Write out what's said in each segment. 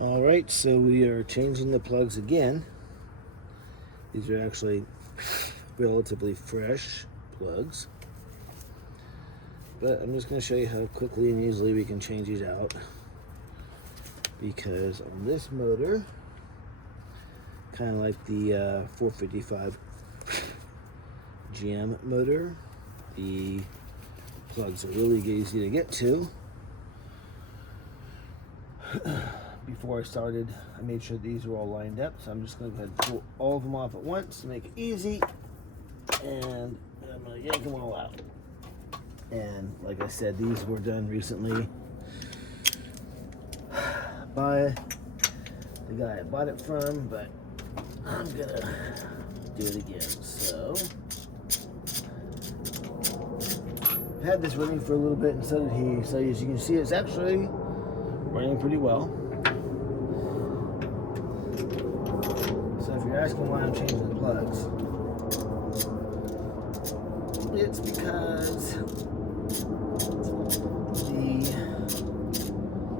Alright, so we are changing the plugs again. These are actually relatively fresh plugs. But I'm just going to show you how quickly and easily we can change these out. Because on this motor, kind of like the 455 GM motor, the plugs are really easy to get to. Before I started, I made sure these were all lined up, so I'm just going to go ahead and pull all of them off at once to make it easy, and I'm going to yank them all out. And like I said, these were done recently by the guy I bought it from, but I'm going to do it again. So I had this running for a little bit, and so did he. So as you can see, it's actually running pretty well. So if you're asking why I'm changing the plugs, it's because the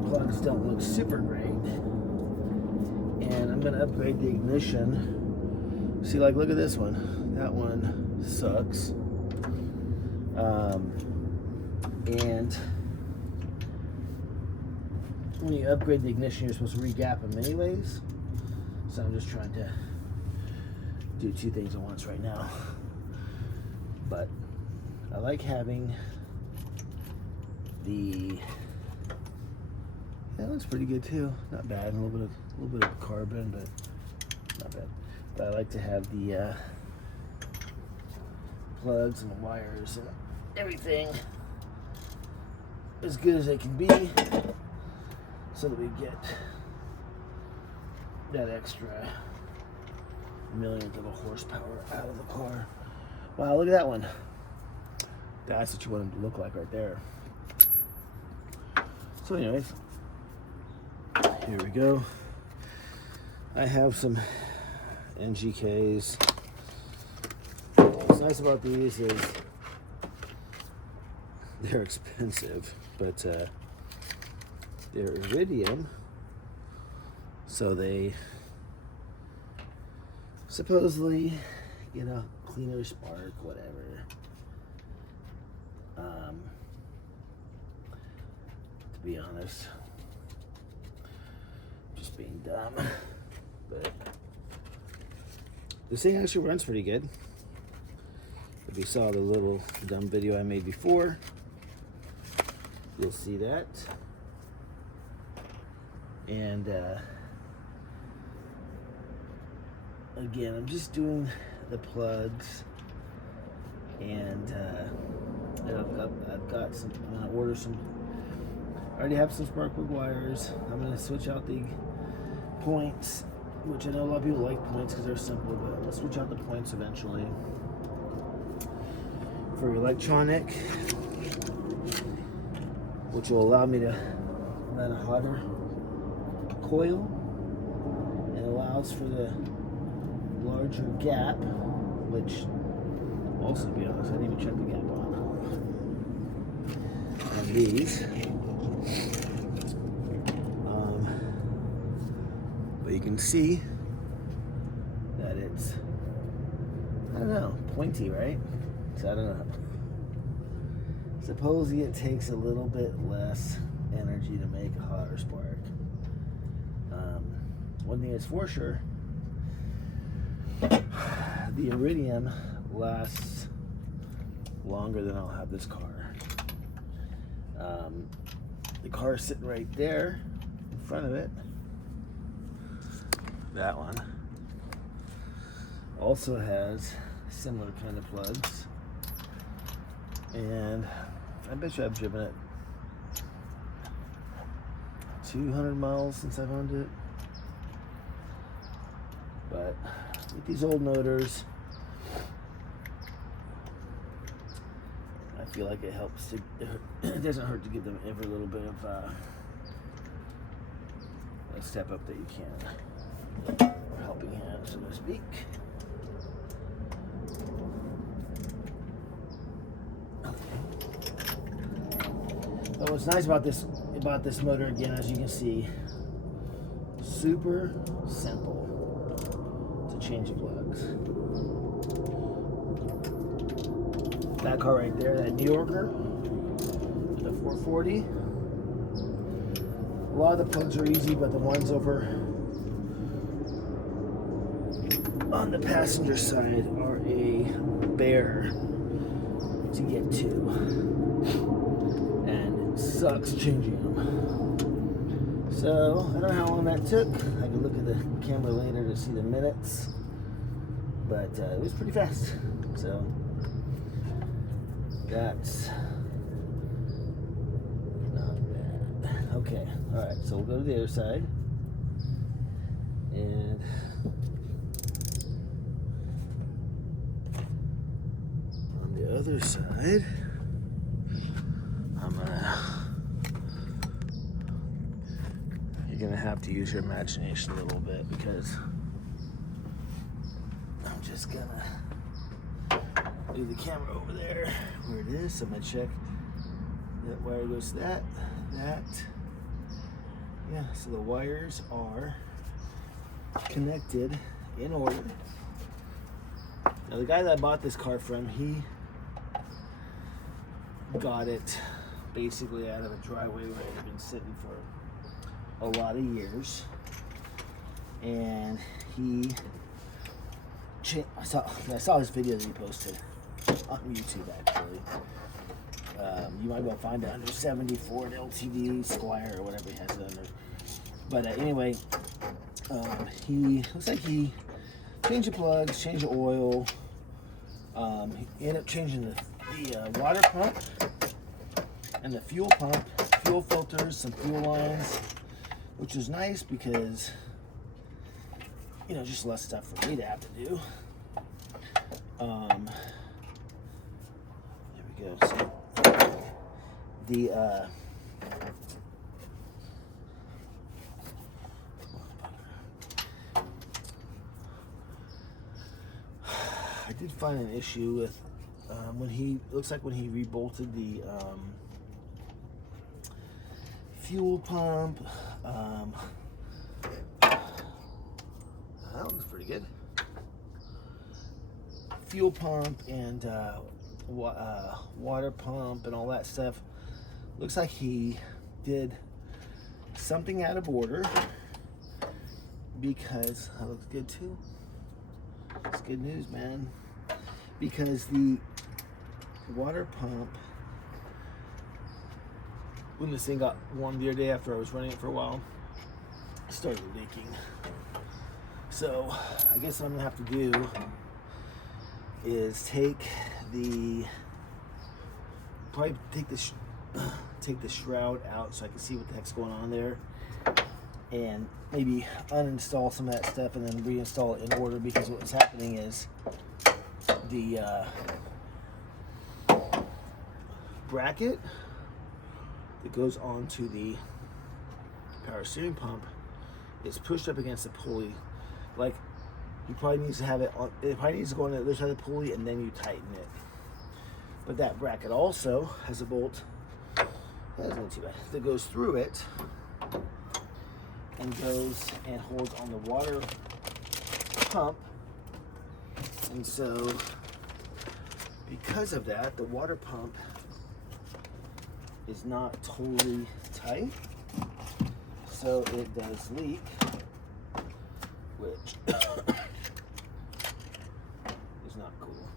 plugs don't look super great, and I'm going to upgrade the ignition. See, like, look at this one. That one sucks. And when you upgrade the ignition, you're supposed to re-gap them anyways. So I'm just trying to do two things at once right now. But I like having the, that looks pretty good too. Not bad. A little bit of carbon, but not bad. But I like to have the plugs and the wires and everything as good as they can be, so that we get that extra millionth of a horsepower out of the car. Wow, look at that one. That's what you want them to look like right there. So anyways, here we go. I have some NGKs. What's nice about these is they're expensive, but they're iridium, so they supposedly get a cleaner spark, whatever. To be honest, just being dumb, but this thing actually runs pretty good. If you saw the little dumb video I made before, you'll see that. And again, I'm just doing the plugs, and I've got some. I'm gonna order some. I already have some spark plug wires. I'm gonna switch out the points, which I know a lot of people like points because they're simple, but I'm gonna switch out the points eventually for electronic, which will allow me to run a hotter coil, and allows for the larger gap, which also, to be honest, I didn't even check the gap on these. But you can see that it's, I don't know, pointy, right? So I don't know. Supposedly it takes a little bit less energy to make a hotter spark. One thing is for sure, the iridium lasts longer than I'll have this car. The car is sitting right there in front of it. That one also has similar kind of plugs, and I bet you I've driven it 200 miles since I've owned it. But with these old motors, I feel like it helps to, it doesn't hurt to give them every little bit of a step up that you can, or helping hand, so to speak. But what's nice about this motor, again, as you can see, Super simple to change the plugs. That car right there, that New Yorker, the 440. A lot of the plugs are easy, but the ones over on the passenger side are a bear to get to, and it sucks changing them. So I don't know how long that took. I can look at the camera later to see the minutes, but it was pretty fast. So that's not bad. Okay, all right. So we'll go to the other side, and on the other side, you're gonna have to use your imagination a little bit, because I'm just gonna leave the camera over there where it is. So I'm gonna check that wire goes to that. Yeah, so the wires are connected in order. Now the guy that I bought this car from, he got it basically out of a driveway where it had been sitting for a lot of years, and I saw his video that he posted on YouTube. Actually, you might be able to find it under 74 LTD Squire or whatever he has it under. But anyway, he looks like he changed the plugs, changed the oil. He ended up changing the water pump and the fuel pump, fuel filters, some fuel lines, which is nice because, you know, just less stuff for me to have to do. There we go. So I did find an issue with when he rebolted the fuel pump. That looks pretty good. Fuel pump and water pump and all that stuff. Looks like he did something out of order, because that looks good too. It's good news, man. Because the water pump, when this thing got warm the other day after I was running it for a while, started leaking. So I guess what I'm gonna have to do is take the shroud out so I can see what the heck's going on there, and maybe uninstall some of that stuff and then reinstall it in order, because what's happening is the bracket that goes onto the power steering pump is pushed up against the pulley. Like, you probably needs to have it on, it probably needs to go on the other side of the pulley, and then you tighten it. But that bracket also has a bolt, that's not too bad, that goes through it and goes and holds on the water pump. And so because of that, the water pump is not totally tight, so it does leak, which is not cool.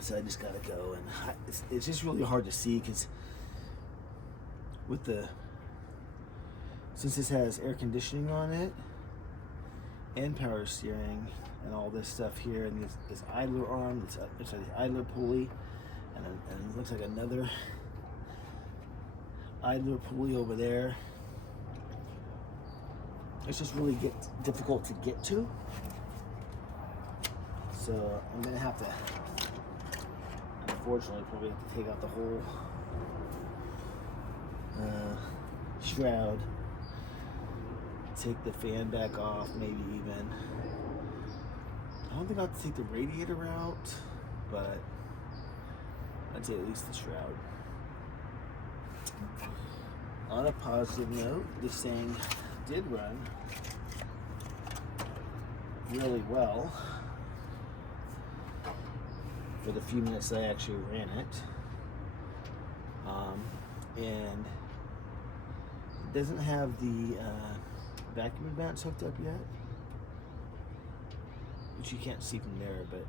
So I just gotta go, and it's just really hard to see, because since this has air conditioning on it and power steering and all this stuff here, and this idler arm, it's the idler pulley, and it looks like another idler pulley over there. It's just really difficult to get to. So I'm gonna have to, unfortunately, probably have to take out the whole shroud, take the fan back off, maybe even. I don't think I'll have to take the radiator out, but I'd say at least the shroud. on a positive note, this thing did run really well for the few minutes I actually ran it. And it doesn't have the vacuum advance hooked up yet, which you can't see from there, but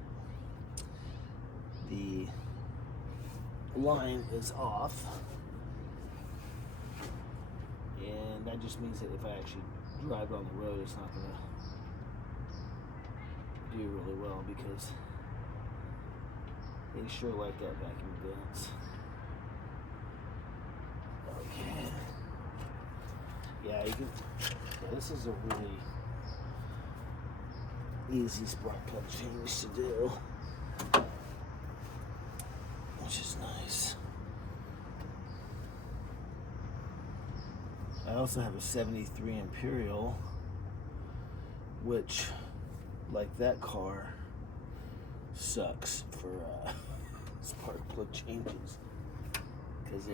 the line is off, and that just means that if I actually drive on the road, it's not going to do really well, because they sure like that vacuum advance. Okay. Yeah, you can. Yeah, this is a really easy spark plug change to do, which is nice. I also have a 73 Imperial, which, like that car, sucks for spark plug changes, because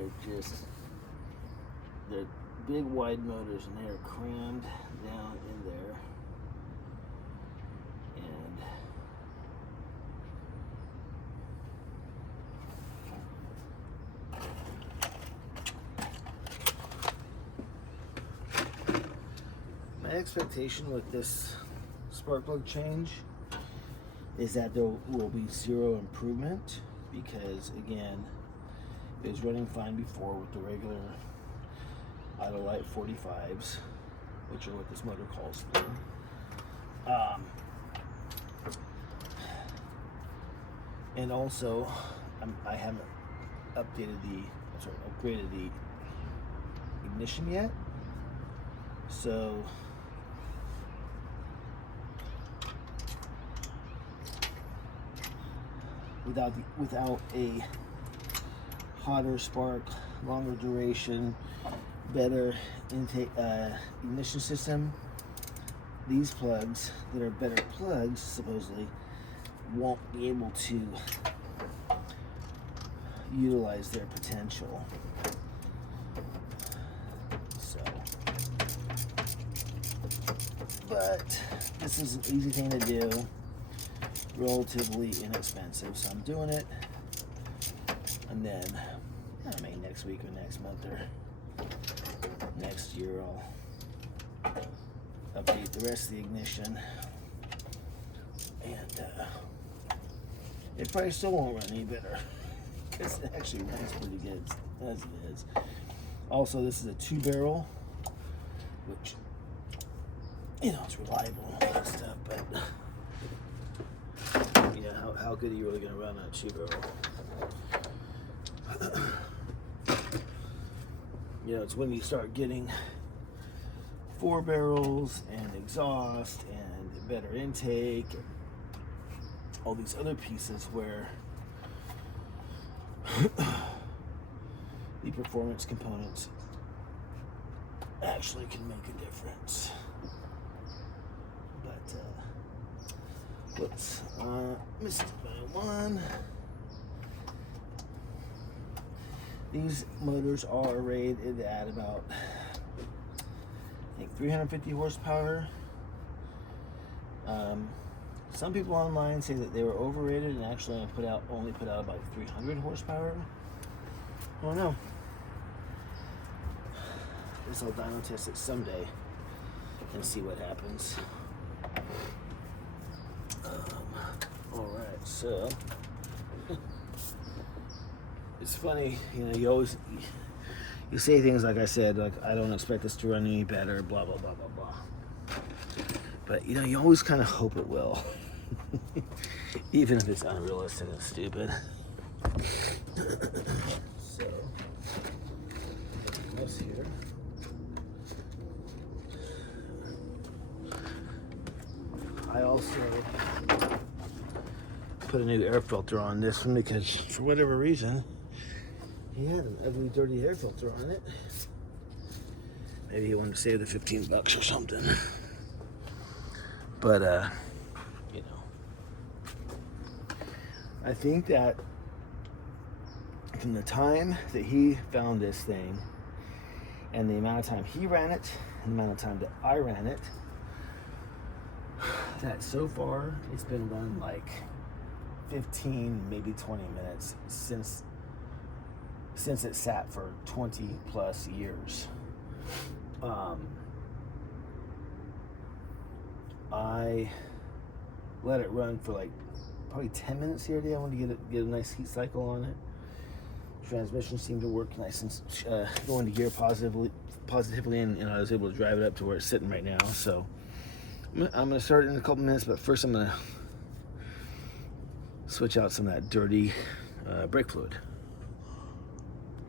they're big wide motors and they are crammed down in there, and my expectation with this spark plug change is that there will be zero improvement, because again, it was running fine before with the regular Autolite 45s, which are what this motor calls for. And also, I haven't updated upgraded the ignition yet. So without a hotter spark, longer duration, better intake ignition system, these plugs that are better plugs supposedly won't be able to utilize their potential. So, but this is an easy thing to do, relatively inexpensive, so I'm doing it. And then maybe next week or next month or next year I'll update the rest of the ignition, and it probably still won't run any better, because it actually runs pretty good as it is. Also, this is a 2-barrel, which, you know, it's reliable and all that stuff, but yeah, how good are you really going to run a 2-barrel? You know, it's when you start getting 4 barrels and exhaust and better intake and all these other pieces where the performance components actually can make a difference. But whoops, missed by one. These motors are rated at about, I think, 350 horsepower. Some people online say that they were overrated and actually only put out about 300 horsepower. I don't know. I guess I'll dyno test it someday and see what happens. Alright, so it's funny, you know, you say things like I said, like, I don't expect this to run any better, blah, blah, blah, blah, blah. But, you know, you always kind of hope it will. Even if it's unrealistic and stupid. So, this here. I also put a new air filter on this one because, for whatever reason, he had an ugly, dirty air filter on it. Maybe he wanted to save the $15 or something. But, you know, I think that from the time that he found this thing and the amount of time he ran it, and the amount of time that I ran it, that so far it's been run like 15, maybe 20 minutes since it sat for 20 plus years. I let it run for like probably 10 minutes the other day. I wanted to get a nice heat cycle on it. Transmission seemed to work nice and going to gear positively, and I was able to drive it up to where it's sitting right now. So I'm going to start in a couple minutes, but first I'm going to switch out some of that dirty brake fluid.